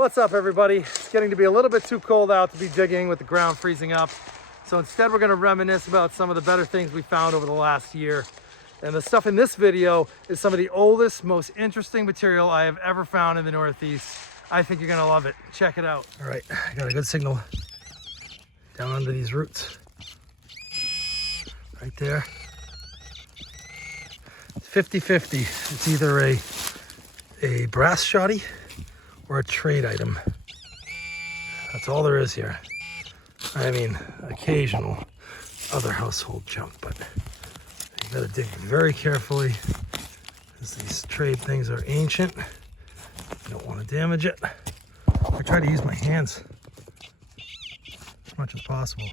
What's up, everybody? It's getting to be a little bit too cold out to be digging with the ground freezing up. So instead, we're going to reminisce about some of the better things we found over the last year. And the stuff in this video is some of the oldest, most interesting material I have ever found in the Northeast. I think you're going to love it. Check it out. All right, I got a good signal down under these roots. Right there. It's 50-50. It's either a brass shoddy or a trade item. That's all there is here. I mean, occasional other household junk, but you gotta dig very carefully because these trade things are ancient. You don't want to damage it. I try to use my hands as much as possible.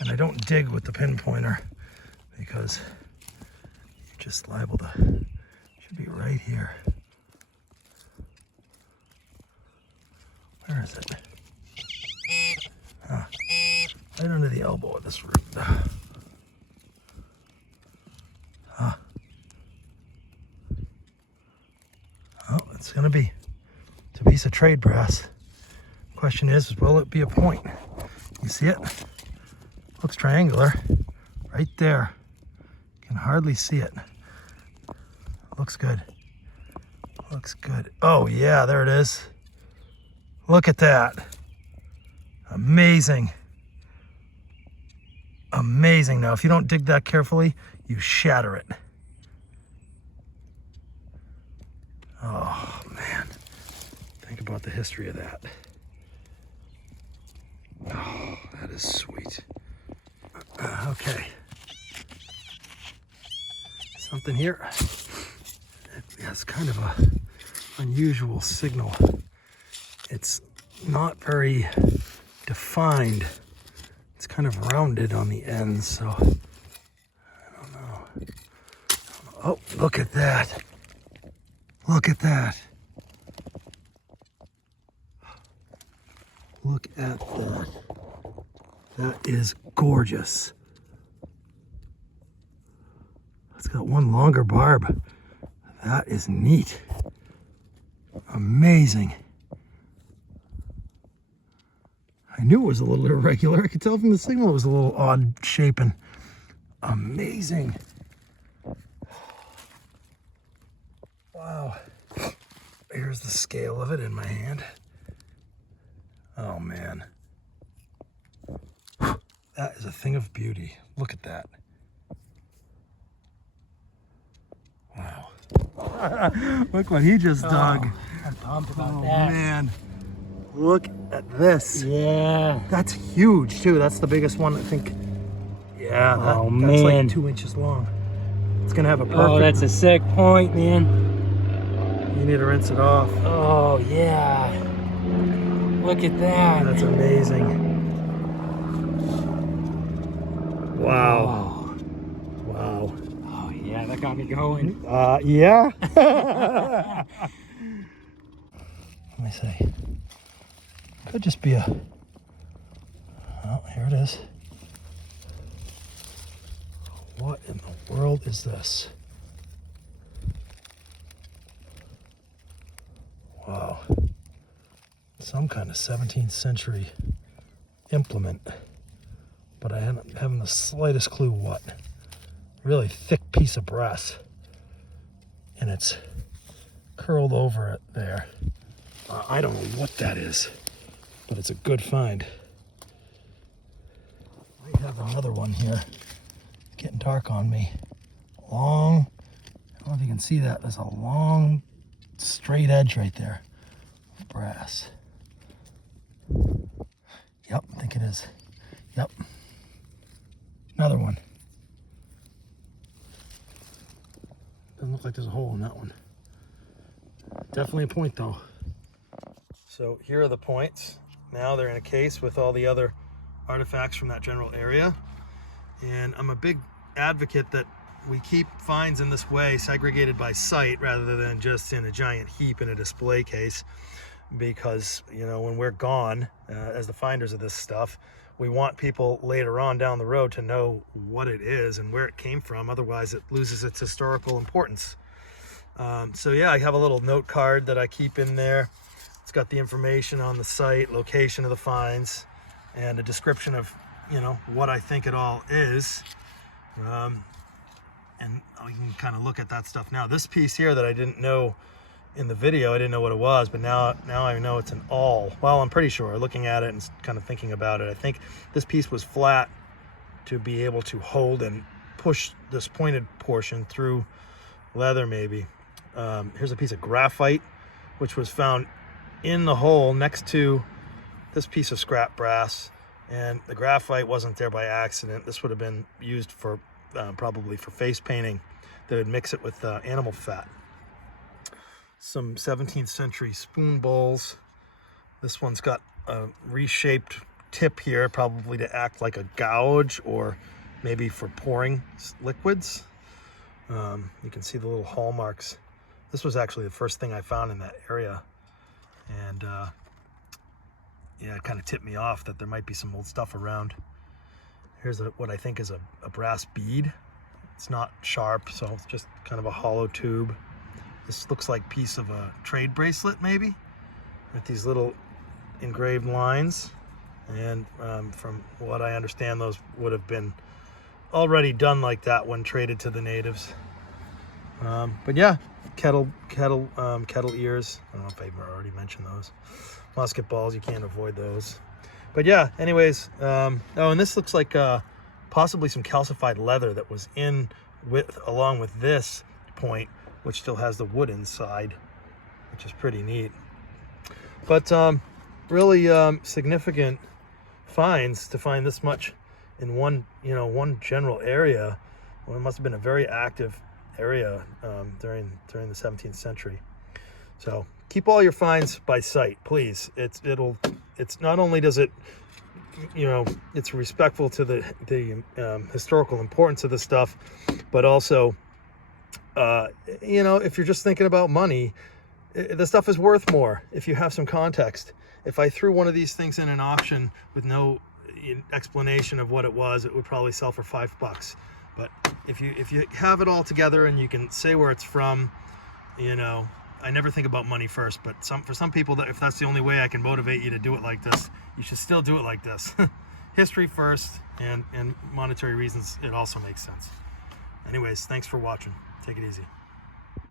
And I don't dig with the pinpointer because you're just liable to, should be right here. Where is it? Huh. Right under the elbow of this root. Huh. Oh, it's gonna be, it's a piece of trade brass. Question is, will it be a point? You see it? Looks triangular. Right there. Can hardly see it. Looks good. Looks good. Oh yeah, there it is. Look at that. Amazing. Amazing. Now, if you don't dig that carefully, you shatter it. Oh, man. Think about the history of that. Oh, that is sweet. Okay. Something here. It has kind of a unusual signal. It's not very defined. It's kind of rounded on the ends, so I don't know. Oh, look at that. Look at that. Look at that. That is gorgeous. It's got one longer barb. That is neat. Amazing. I knew it was a little irregular. I could tell from the signal it was a little odd shapen. Amazing. Wow. Here's the scale of it in my hand. Oh, man. That is a thing of beauty. Look at that. Wow. Look what he just dug. I'm pumped about Oh, that. man. Look at this. Yeah. That's huge too. That's the biggest one, I think. Yeah, Oh, that's man. like 2 inches long. It's gonna have a perfect. Oh, that's a sick point, man. You need to rinse it off. Oh, yeah. Look at that. That's amazing. Wow. Oh, Wow. oh yeah, that got me going. Yeah. Let me see. Could just be a. Oh, here it is. What in the world is this? Wow. Some kind of 17th century implement, but I haven't the slightest clue what. Really thick piece of brass, and it's curled over it there. I don't know what that is, but it's a good find. I have another one here. It's getting dark on me. Long, I don't know if you can see that. There's a long, straight edge right there of brass. Yep, I think it is. Yep. Another one. Doesn't look like there's a hole in that one. Definitely a point though. So here are the points. Now they're in a case with all the other artifacts from that general area. And I'm a big advocate that we keep finds in this way segregated by site rather than just in a giant heap in a display case. Because, you know, when we're gone, as the finders of this stuff, we want people later on down the road to know what it is and where it came from. Otherwise, it loses its historical importance. So yeah, I have a little note card that I keep in there It's got the information on the site, location of the finds, and a description of, you know, what I think it all is. And we can kind of look at that stuff now. This piece here that I didn't know in the video, I didn't know what it was, but now I know it's an awl. Well, I'm pretty sure, looking at it and kind of thinking about it. I think this piece was flat to be able to hold and push this pointed portion through leather, maybe. Here's a piece of graphite, which was found in the hole next to this piece of scrap brass, and the graphite wasn't there by accident. This would have been used for probably for face painting. They would mix it with animal fat. Some 17th century spoon bowls. This one's got a reshaped tip here, probably to act like a gouge or maybe for pouring liquids. You can see the little hallmarks. This was actually the first thing I found in that area, and yeah, it kind of tipped me off that there might be some old stuff around. Here's what I think is a brass bead. It's not sharp, so it's just kind of a hollow tube. This looks like a piece of a trade bracelet, maybe, with these little engraved lines. And from what I understand, those would have been already done like that when traded to the natives. But yeah, kettle ears. I don't know if I've already mentioned those. Musket balls, you can't avoid those. But yeah, anyways, oh, and this looks like possibly some calcified leather that was in along with this point, which still has the wood inside, which is pretty neat. But really significant finds to find this much in one general area. Well, it must have been a very active area during the 17th century. So keep all your finds by sight, please. It's not only does it, it's respectful to the historical importance of the stuff, but also, if you're just thinking about money, the stuff is worth more if you have some context. If I threw one of these things in an auction with no explanation of what it was, it would probably sell for $5. But if you have it all together and you can say where it's from, I never think about money first, but for some people, if that's the only way I can motivate you to do it like this, you should still do it like this. History first, and monetary reasons, it also makes sense. Anyways, thanks for watching. Take it easy.